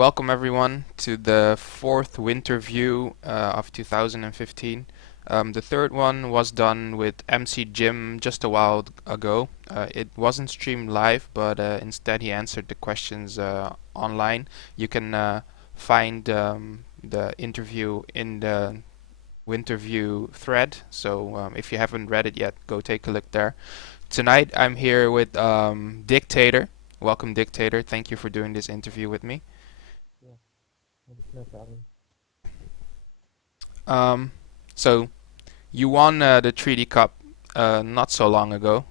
welcome everyone to the fourth Winterview of 2015. The third one was done with MC Jim just a while ago. It wasn't streamed live, but instead he answered the questions online. You can find the interview in the Winterview thread, so if you haven't read it yet, go take a look there. Tonight I'm here with Dictator. Welcome, Dictator. Thank you for doing this interview with me. Yeah, no problem. Um, so you won the 3D Cup not so long ago.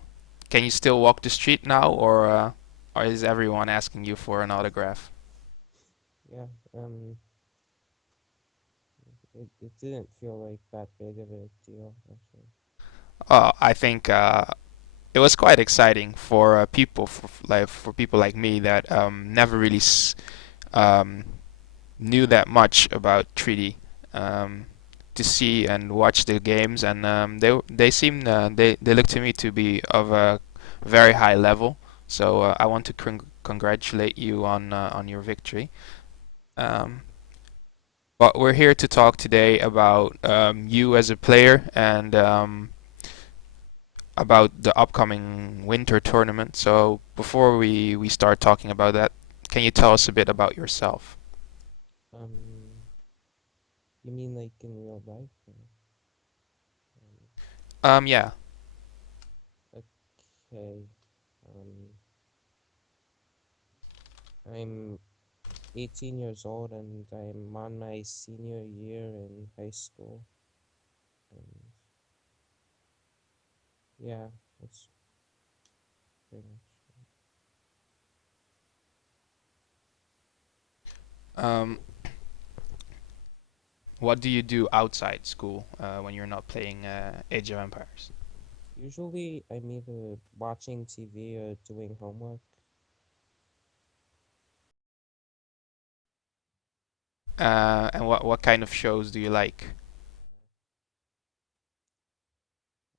Can you still walk the street now, or is everyone asking you for an autograph? Yeah, it didn't feel like that big of a deal, actually. I think it was quite exciting for for people like me that never really um, knew that much about 3D. Um, to see and watch the games, and they look to me to be of a very high level. So I want to congratulate you on your victory. Um, but we're here to talk today about you as a player and about the upcoming winter tournament. So before we start talking about that, can you tell us a bit about yourself? Um, you mean like in real life? Yeah. Okay. Um, I'm 18 years old and I'm on my senior year in high school. And yeah, that's pretty much. Um, what do you do outside school when you're not playing Age of Empires? Usually, I'm either watching TV or doing homework. And what kind of shows do you like?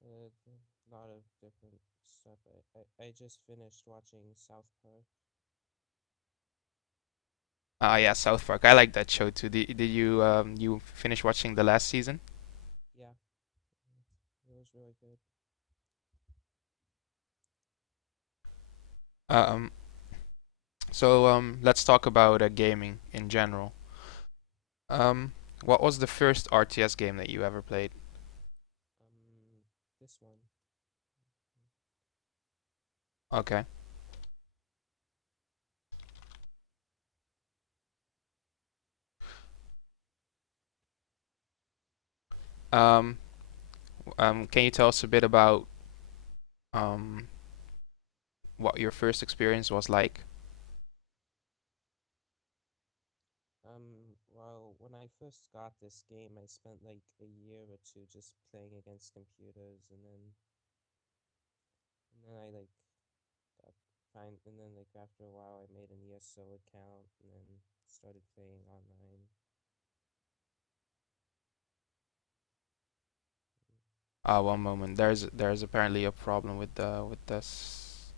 A lot of different stuff. I just finished watching South Park. Yeah, South Park. I like that show too. Did you finish watching the last season? Yeah, it was really good. Um, so let's talk about gaming in general. Um, what was the first RTS game that you ever played? This one. Okay. Um, can you tell us a bit about um what your first experience was like? Well, when I first got this game, I spent like a year or two just playing against computers, and then I like got and then like after a while, I made an ESO account and then started playing online. One moment. There's apparently a problem with this.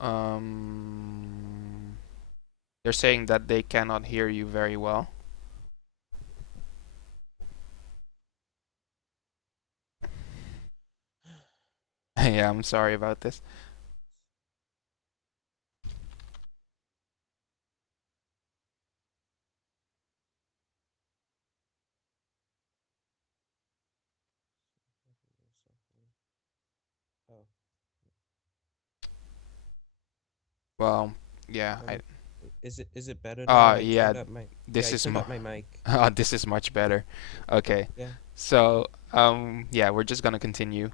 Um, they're saying that they cannot hear you very well. Yeah, I'm sorry about this. Oh, Well, yeah, um, is it better now? uh yeah, Yeah, this I is turned mu up my mic. this is much better. Okay. Yeah. So, yeah, we're just gonna continue.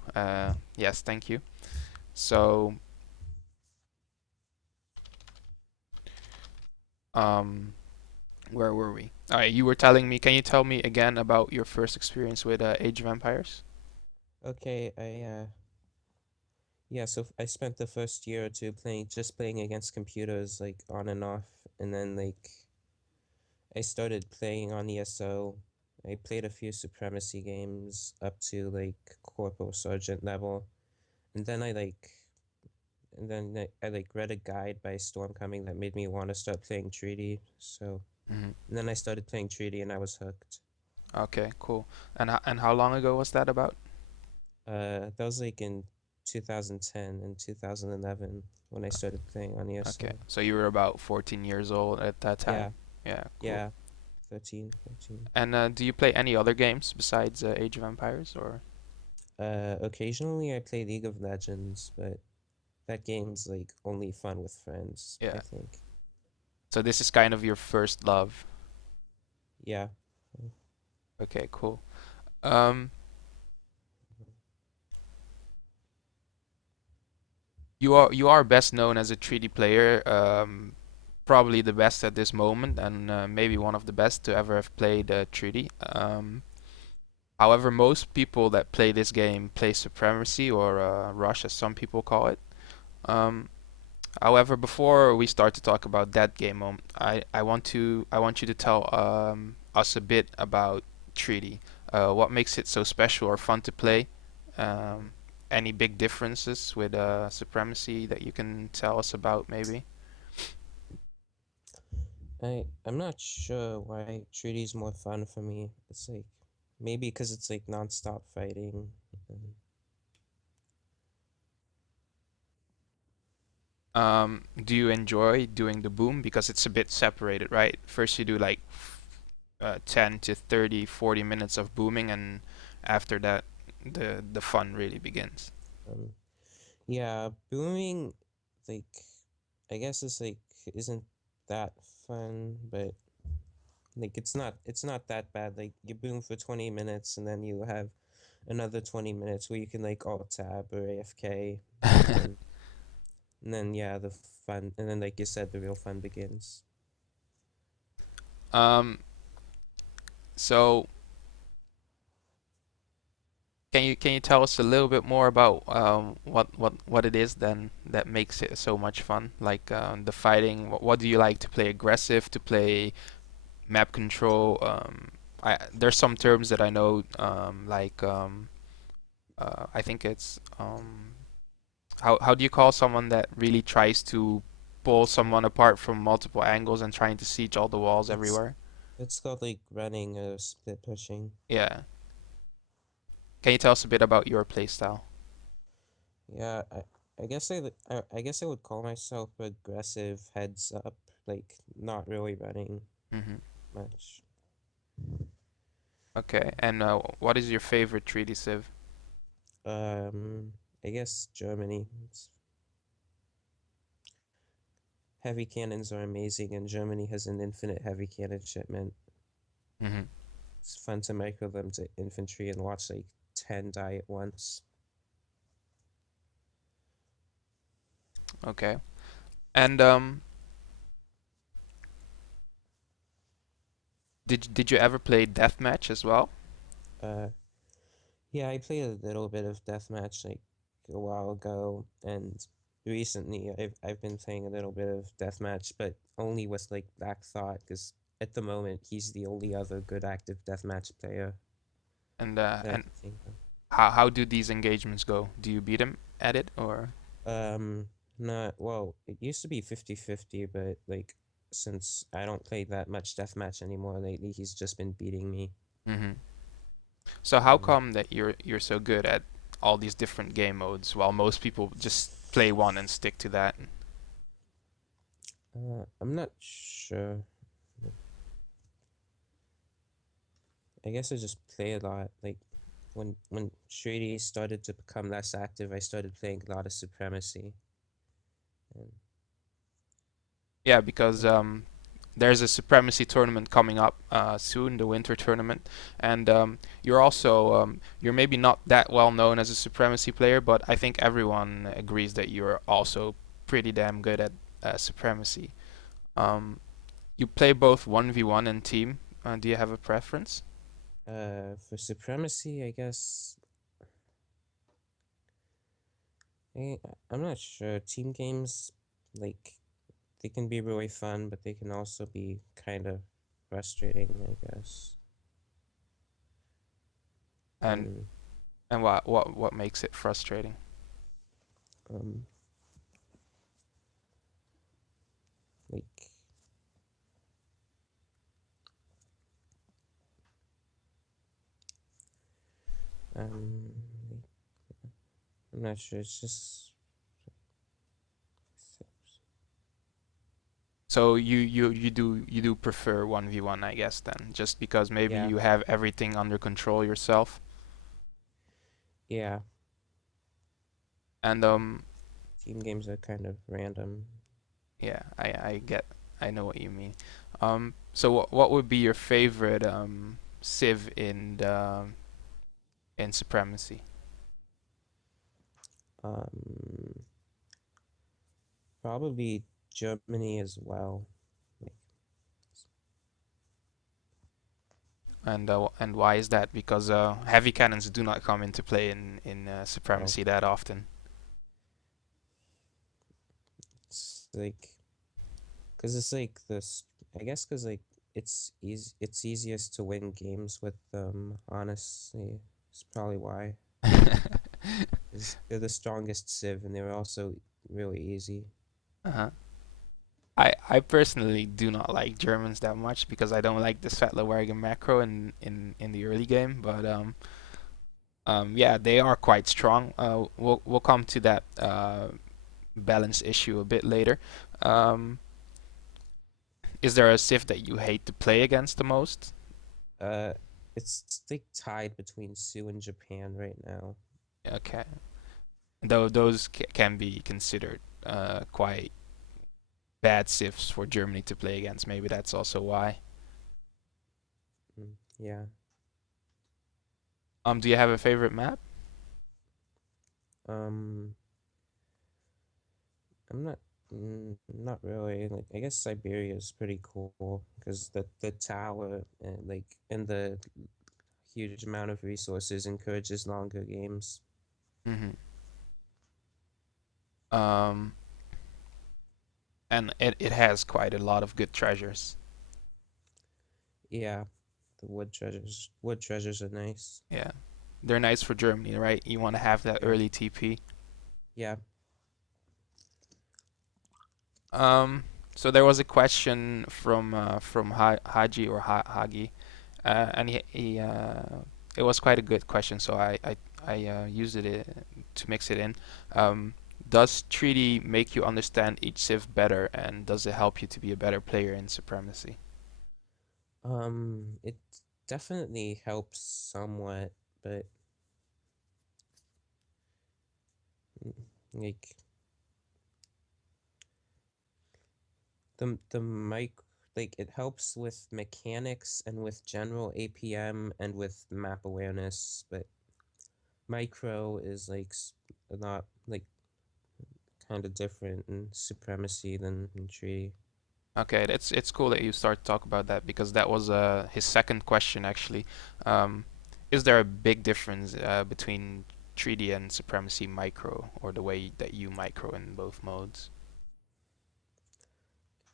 Yes, thank you. So, um, where were we? All right, you were telling me, can you tell me again about your first experience with Age of Empires? Okay. Yeah. So I spent the first year or two playing against computers, like on and off, and then like I started playing on ESO, I played a few Supremacy games up to like Corporal Sergeant level, and then I like read a guide by Stormcoming that made me want to start playing Treaty. So Hmm. and then I started playing Treaty, and I was hooked. Okay, cool. And how long ago was that about? That was like in 2010 and 2011 when I started playing on Okay, ESO. so you were about 14 years old at that Yeah, time. Yeah, cool. yeah, 13, 14. And do you play any other games besides Age of Empires or? Occasionally I play League of Legends, but that game's like only fun with friends, I Yeah. think. So this is kind of your first love. Yeah. Okay, cool. Um, you are best known as a 3D player, probably the best at this moment, and maybe one of the best to ever have played 3D. However, most people that play this game play Supremacy or Rush, as some people call it. Um, However, before we start to talk about that game, I want you to tell us a bit about 3D. What makes it so special or fun to play? Um, any big differences with Supremacy that you can tell us about, maybe? I'm not sure why Treaty's more fun for me. It's like maybe because it's like nonstop fighting. And Do you enjoy doing the boom because it's a bit separated, right? First you do like 10 to 30, 40 minutes of booming, and after that, the fun really begins. um, yeah, booming, like I guess it's like isn't that fun, but like it's not that bad. Like you boom for 20 minutes and then you have another 20 minutes where you can like alt tab or AFK and then yeah, the fun and then like you said the real fun begins. Um, so can you tell us a little bit more about what it is then that makes it so much fun? Like the fighting. What do you like to play? Aggressive, to play map control? There's some terms that I know, like I think it's how do you call someone that really tries to pull Uh, someone apart from multiple angles and trying to siege all the walls it's everywhere? it's called like running or split pushing. Yeah. Can you tell us a bit about your playstyle? Yeah, I guess I would call myself aggressive heads up, like not really running Hmm. much. Okay. And what is your favorite 3D Civ? Um, I guess Germany. Heavy cannons are amazing, and Germany has an infinite heavy cannon shipment. Hmm. It's fun to micro them to infantry and watch like 10 die at once. Okay. And did you ever play deathmatch as well? Uh, yeah, I played a little bit of deathmatch like a while ago, and recently I've been playing a little bit of deathmatch, but only with like Black Thought, because at the moment he's the only other good active deathmatch player that I And can think of. how do these engagements go? Do you beat him at it or? Um, Not well, it used to be 50-50, but like since I don't play that much deathmatch anymore lately, he's just been beating me. Hmm. So how Mm. come that you're so good at all these different game modes while most people just play one and stick to that? I'm not sure. I guess I just play a lot. Like when Shady started to become less active, I started playing a lot of Supremacy. And Yeah, because there's a Supremacy tournament coming up soon, the Winter tournament, and you're maybe not that well known as a Supremacy player, but I think everyone agrees that you're also pretty damn good at Supremacy. Um, you play both 1v1 and team. Do you have a preference? for Supremacy, I guess I I'm not sure. Team games like they can be really fun, but they can also be kind of frustrating, I guess. And and what makes it frustrating? um like um I'm not sure. It's just So you do prefer 1v1, I guess then, just because maybe yeah, you have everything under control yourself. yeah. And Team games are kind of random. yeah, I know what you mean. So what would be your favorite civ in Supremacy? Um, Probably Germany as well. Like, And why is that? Because heavy cannons do not come into play in oh, Supremacy that often. it's like, cause it's like this. I guess cause like it's easiest to win games with them. Honestly, it's probably why. 'Cause they're the strongest civ, and they were also really easy. Uh-huh. I personally do not like Germans that much because I don't like the Svetlerwagen macro in the early game, but yeah, they are quite strong. We'll come to that balance issue a bit later. Um, is there a Civ that you hate to play against the most? Uh, it's like tied between Sue and Japan right now. Okay, though those can be considered quite bad Civs for Germany to play against. Maybe that's also why. Yeah. Do you have a favorite map? Um, I'm not. Not really. Like, I guess Siberia is pretty cool because the tower and the huge amount of resources encourages longer games. Hmm. Um, and it has quite a lot of good treasures. Yeah, the wood treasures. Wood treasures are nice. Yeah, they're nice for Germany, right? You want to have that Yeah, early TP. yeah. Um, so there was a question from Haji or Hagi, and it was quite a good question. So I used it to mix it in. Does treaty make you understand each civ better, and does it help you to be a better player in Supremacy? It definitely helps somewhat, but mm, like the mic like it helps with mechanics and with general APM and with map awareness, but micro is like a lot like kind of different in supremacy than in tree. Okay, it's cool that you start to talk about that because that was his second question actually. Um, is there a big difference between 3D and Supremacy Micro, or the way that you micro in both modes?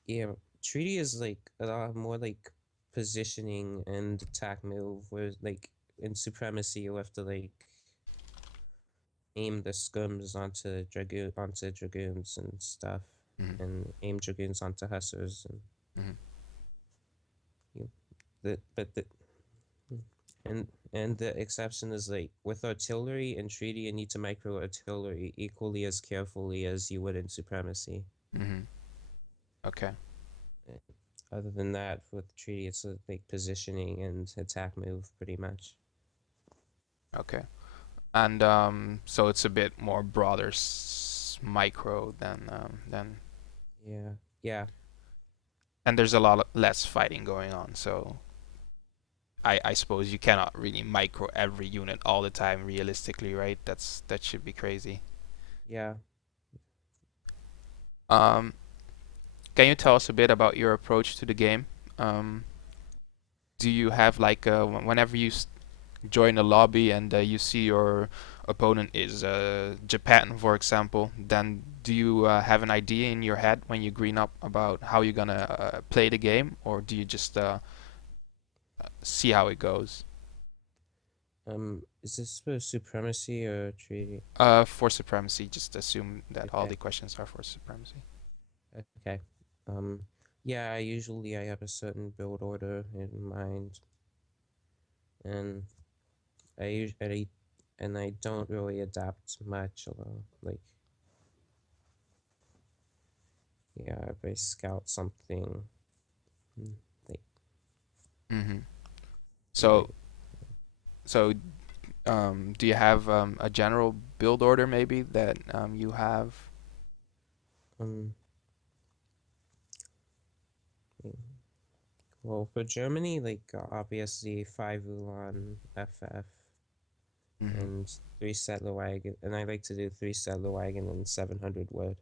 Yeah, treaty is like a lot more like positioning and attack move, whereas like in supremacy you have to like aim the scums onto dragoons and stuff, Hmm. and aim dragoons onto hussars and Hmm. you but the and the exception is like with artillery and treaty you need to micro artillery equally as carefully as you would in supremacy. Hmm. Okay, Uh, Other than that, with treaty it's like positioning and attack move pretty much. okay. And so it's a bit more broader micro than, Yeah, yeah, and there's a lot less fighting going on. So I suppose you cannot really micro every unit all the time realistically, right? That should be crazy. yeah. Um, can you tell us a bit about your approach to the game? Um, do you have like whenever you join a lobby and you see your opponent is Japan, for example, then do you have an idea in your head when you green up about how you're gonna play the game, or do you just see how it goes? Is this for supremacy or treaty? For supremacy, just assume that all Okay, the questions are for supremacy. okay. Um, yeah, I have a certain build order in mind, and I and I don't really adapt much. Although, like, yeah, if I scout something, mm, like, Mm-hmm. like, So, so do you have a general build order maybe that you have? um, mm, well, for Germany, like, obviously 5 Ulan FF Mm-hmm. and 3 settler wagon, and I like to do 3 settler wagon and 700 wood.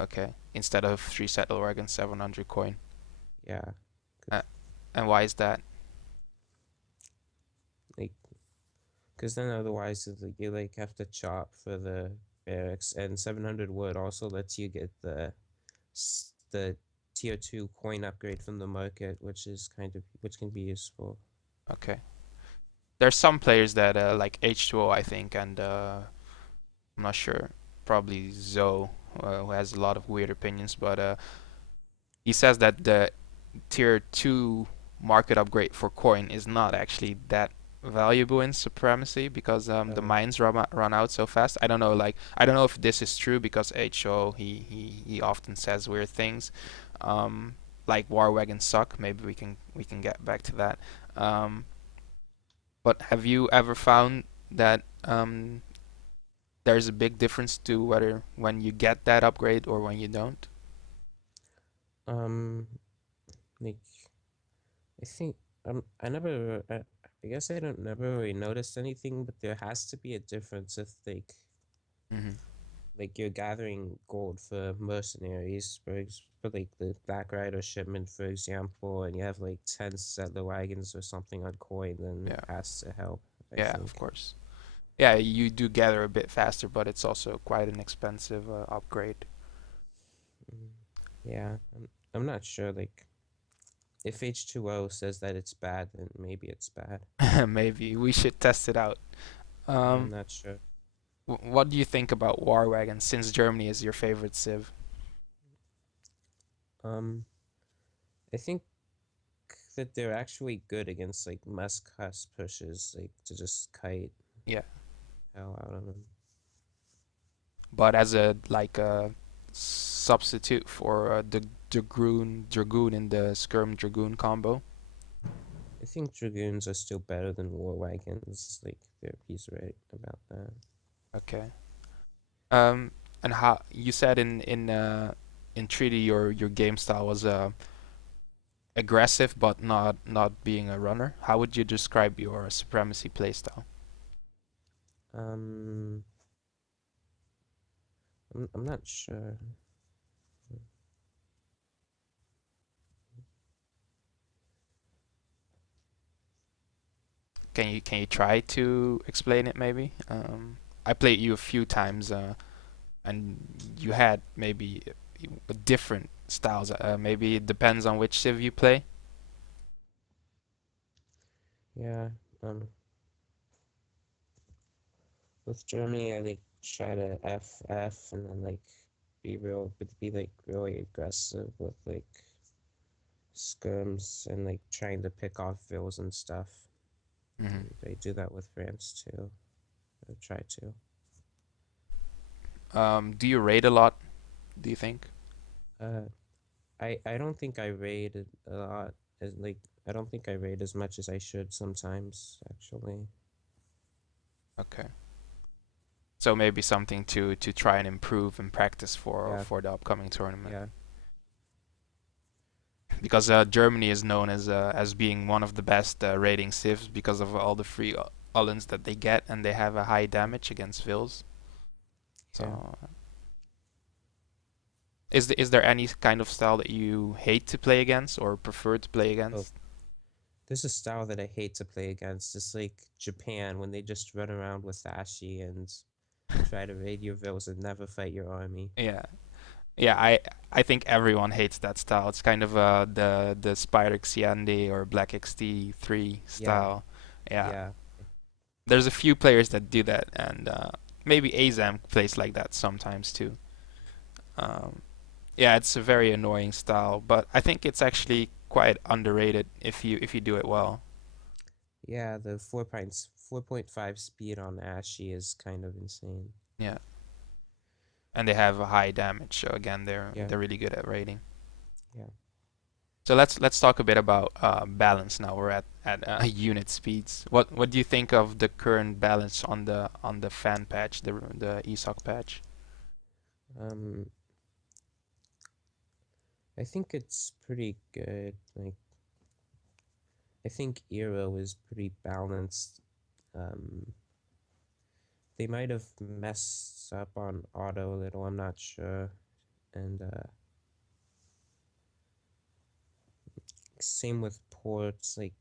Okay, instead of three settler wagon, 700 coin. Yeah, Uh, and why is that? like, because then otherwise it's like you like have to chop for the barracks, and 700 wood also lets you get the tier 2 coin upgrade from the market, which can be useful. Okay. There's some players that like H2O, I think, and I'm not sure, probably Zoe, who has a lot of weird opinions, but he says that the tier 2 market upgrade for coin is not actually that valuable in supremacy because the Uh, mines run out so fast. I don't know, like I don't know if this is true because HO he often says weird things, like war wagons suck. Maybe we can get back to that. But have you ever found that there's a big difference to whether when you get that upgrade or when you don't? um, like I think I never I guess I don't never really noticed anything, but there has to be a difference if Mm-hmm. like you're gathering gold for mercenaries for like the Black Rider shipment, for example, and you have like 10 settler wagons or something on coin, then it Yeah, has to help, I yeah, of think. course. Yeah, you do gather a bit faster, but it's also quite an expensive upgrade. Mm, yeah, I'm not sure. Like, if H2O says that it's bad, then maybe it's bad. Maybe we should test it out. Yeah, I'm Um, not sure. what do you think about War Wagon since Germany is your favorite civ? Um, I think that they're actually good against like Muscus pushes, like to just kite Yeah, hell out of them. but as a like a substitute for the Dragoon in the Skirm Dragoon combo. I think Dragoons are still better than War Wagons. Like, he's right about that. Okay. Um, and how you said in Treaty your game style was aggressive but not being a runner. How would you describe your supremacy playstyle? Um, I'm not sure. Can you try to explain it maybe? I played you a few times, and you had maybe different styles. Maybe it depends on which civ you play. Yeah. Um, with Germany, I like try to FF and then like be like really aggressive with like skirms and like trying to pick off vills and stuff. Hmm. And I do that with France too. I try to. Do you raid a lot? Do you think? Uh, I don't think I raid a lot. Like, I don't think I raid as much as I should sometimes, actually. Okay. So maybe something to try and improve and practice for Yeah, for the upcoming tournament. yeah, Because Germany is known as being one of the best raiding civs because of all the free Ullens that they get, and they have a high damage against Vils. yeah. So, is there any kind of style that you hate to play against or prefer to play Oh, against? there's a style that I hate to play against. It's like Japan when they just run around with Ashi and try to raid your vills and never fight your army. Yeah, yeah. I think everyone hates that style. It's kind of the Spider Xiande or Black XT3 Yeah, style. Yeah, yeah. There's a few players that do that, and maybe Azam plays like that sometimes too. Um, yeah, it's a very annoying style, but I think it's actually quite underrated if you do it well. Yeah, the 4.5 speed on Ashy is kind of insane. Yeah, and they have a high damage, so again, Yeah, they're really good at raiding. yeah. So let's talk a bit about balance now. We're at unit speeds. What do you think of the current balance on the fan patch, the ESOC patch? Um, I think it's pretty good. Like, I think Eero is pretty balanced. Um, they might have messed up on auto a little, I'm not sure. And same with ports, like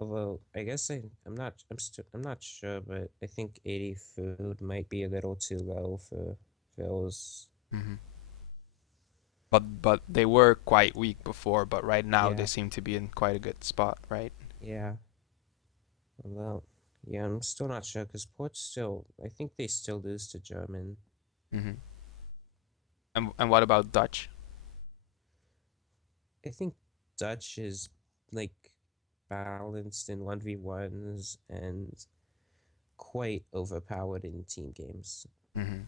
although I guess I'm not sure, but I think 80 food might be a little too low for Phil's. Hmm. But they were quite weak before, but right now they Yeah, seem to be in quite a good spot, right? yeah. Although, yeah, I'm still not sure because ports still, I think they still lose to German. Hmm. And what about Dutch? I think Dutch is like balanced in 1v1s and quite overpowered in team games. Hmm.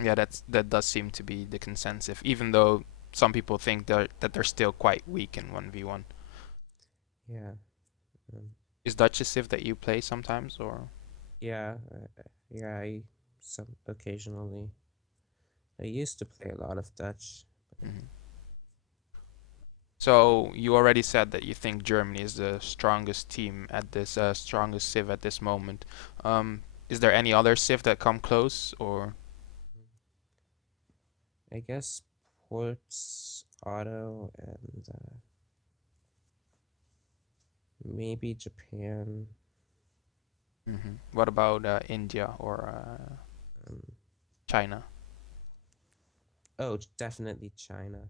Yeah, that does seem to be the consensus, even though some people think that they're still quite weak in 1v1. Yeah. Um, Is Dutch a civ that you play sometimes, or? yeah, yeah, some occasionally. I used to play a lot of Dutch. Mhm. So you already said that you think Germany is the strongest team at this strongest civ at this moment. Is there any other civ that come close, or? I guess ports, auto, and maybe Japan. What about India or Um, China? oh, definitely China.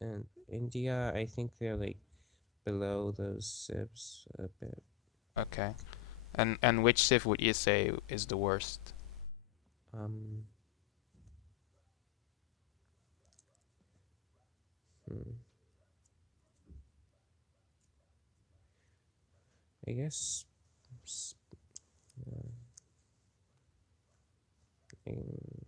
And India, I think they're like below those civs a bit. Okay. And which civ would you say is the worst? Um, hmm, I guess. Uh, mm,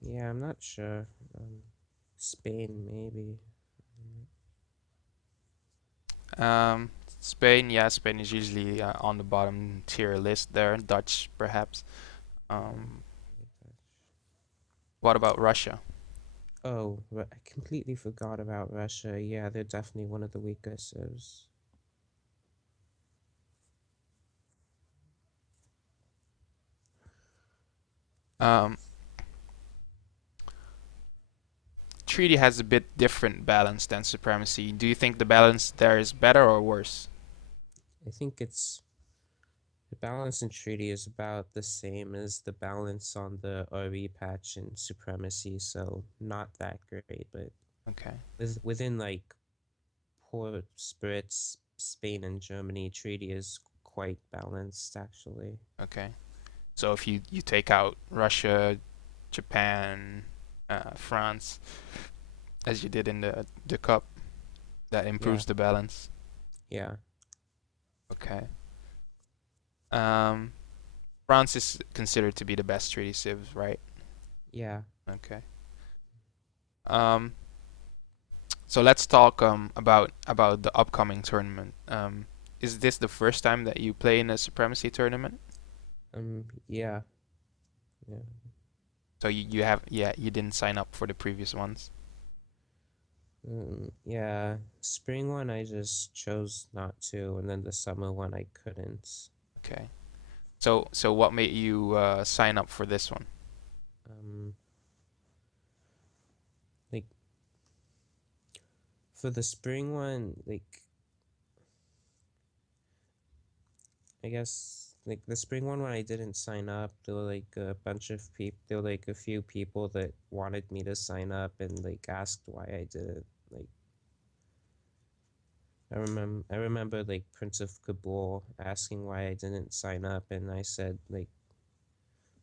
yeah, I'm not sure. Spain, maybe. Um, Spain, yeah, Spain is usually on the bottom tier list there. Dutch, perhaps. Yeah. Um, what about Russia? Oh, I completely forgot about Russia. Yeah, they're definitely one of the weaker civs. Um, Treaty has a bit different balance than Supremacy. Do you think the balance there is better or worse? I think it's the balance in treaty is about the same as the balance on the RE patch in Supremacy, so not that great, but Okay, within like poor spirits, Spain and Germany, treaty is quite balanced actually. okay. So if you take out Russia, Japan, France, as you did in the cup, that Yeah, improves the balance. yeah, Okay. Um, France is considered to be the best treaty civ, right? yeah, Okay. Um, so let's talk about the upcoming tournament. Is this the first time that you play in a Supremacy tournament? yeah, yeah. So you have, yeah, you didn't sign up for the previous ones. Yeah, spring one I just chose not to, and then the summer one I couldn't. Okay. So what made you sign up for this one? Um, like for the spring one, like I guess like the spring one when I didn't sign up, there were like a bunch of people. There were like a few people that wanted me to sign up and like asked why I didn't. Like I remember like Prince of Kabul asking why I didn't sign up, and I said like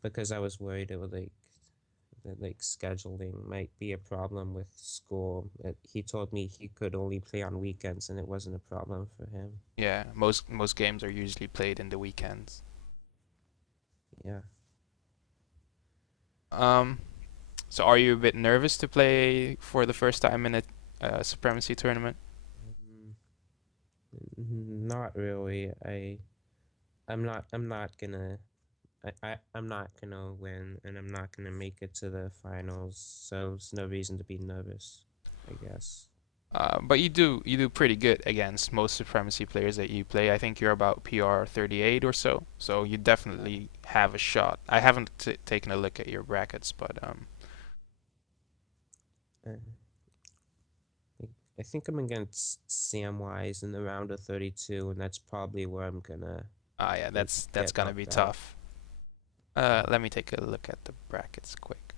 because I was worried it would like that like scheduling might be a problem with school. He told me he could only play on weekends, and it wasn't a problem for him. Yeah, most games are usually played in the weekends. Yeah. Um, so are you a bit nervous to play for the first time in a Supremacy tournament? Mm, Not really. I'm not gonna I'm not gonna win, and I'm not gonna make it to the finals, so there's no reason to be nervous, I guess. But you do pretty good against most Supremacy players that you play. I think you're about PR 38 or so, so you definitely have a shot. I haven't taken a look at your brackets, but Uh, I I think I'm against Samwise in the round of 32, and that's probably where I'm gonna yeah, like that's get gonna be knocked out. tough. Let me take a look at the brackets quick.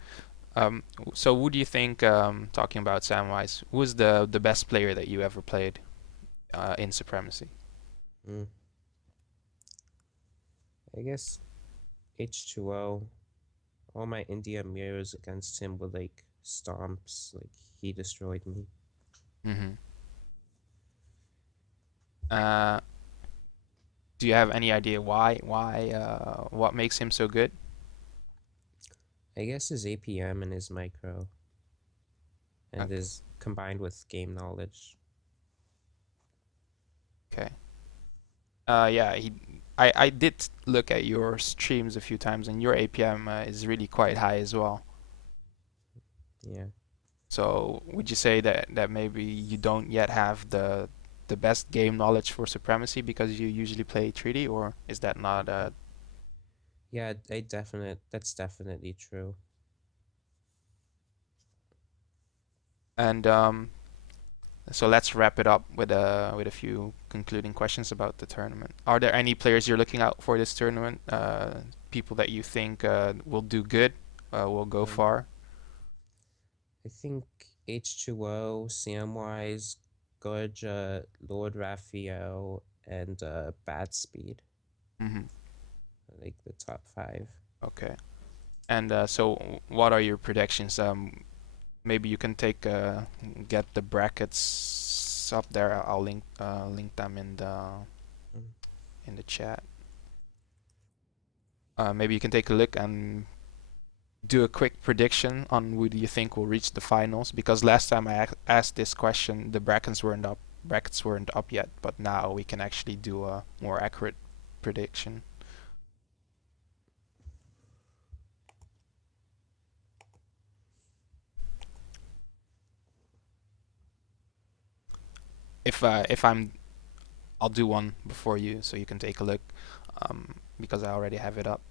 So who do you think, talking about Samwise, who's the best player that you ever played in Supremacy? Mm. I guess H2O. All my India mirrors against him were like stomps. Like he destroyed me. Mm-hmm. Uh, do you have any idea why? What makes him so good? I guess his APM and his micro and Okay. his combined with game knowledge. Okay. Yeah, I did look at your streams a few times, and your APM is really quite high as well. Yeah. So would you say that maybe you don't yet have the best game knowledge for Supremacy because you usually play treaty, or is that not Yeah, that's definitely true. and so let's wrap it up with a few concluding questions about the tournament. Are there any players you're looking out for this tournament? People that you think will do good, will go Um, far? I think H2O, Samwise, Gorja, Lord Raphael, and Bad Speed, Hmm. like the top five. Okay. And so, what are your predictions? Maybe you can get the brackets up there. I'll link them Mm. in the chat. Maybe you can take a look and do a quick prediction on who do you think will reach the finals. Because last time I asked this question, the brackets weren't up yet, but now we can actually do a more accurate prediction. I'll do one before you, so you can take a look, because I already have it up.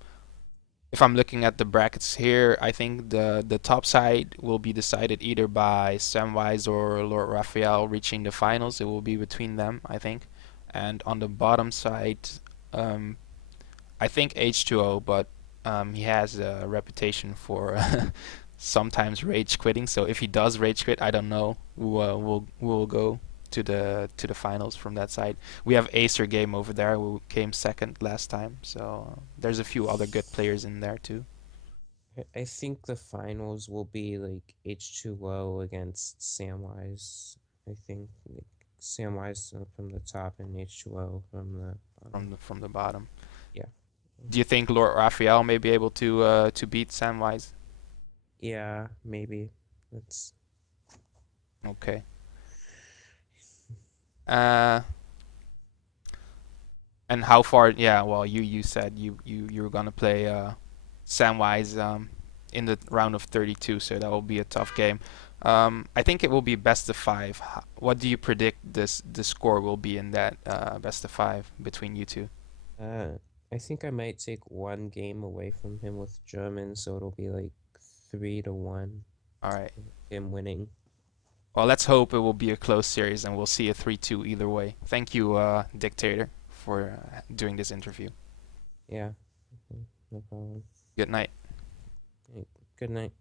If I'm looking at the brackets here, I think the top side will be decided either by Samwise or Lord Raphael reaching the finals. It will be between them, I think. And on the bottom side, um, I think H2O, but he has a reputation for sometimes rage quitting. So if he does rage quit, I don't know who will go to the finals from that side. We have Acer Game over there who came second last time. So there's a few other good players in there too. I think the finals will be like H2O against Samwise. I think like Samwise from the top and H2O from the from bottom. the bottom. Yeah. Do you think Lord Raphael may be able to beat Samwise? Yeah, maybe. That's Okay. Uh, and how far? Yeah, well, you said you were gonna play Samwise in the round of 32, so that will be a tough game. I think it will be best of five. What do you predict the score will be in that best of five between you two? uh I think I might take one game away from him with German, so it'll be like 3-1 All right. him winning. Well, let's hope it will be a close series and we'll see a 3-2 either way. Thank you, Dictator, for doing this interview. Yeah. No problem. Good night. Hey, good night.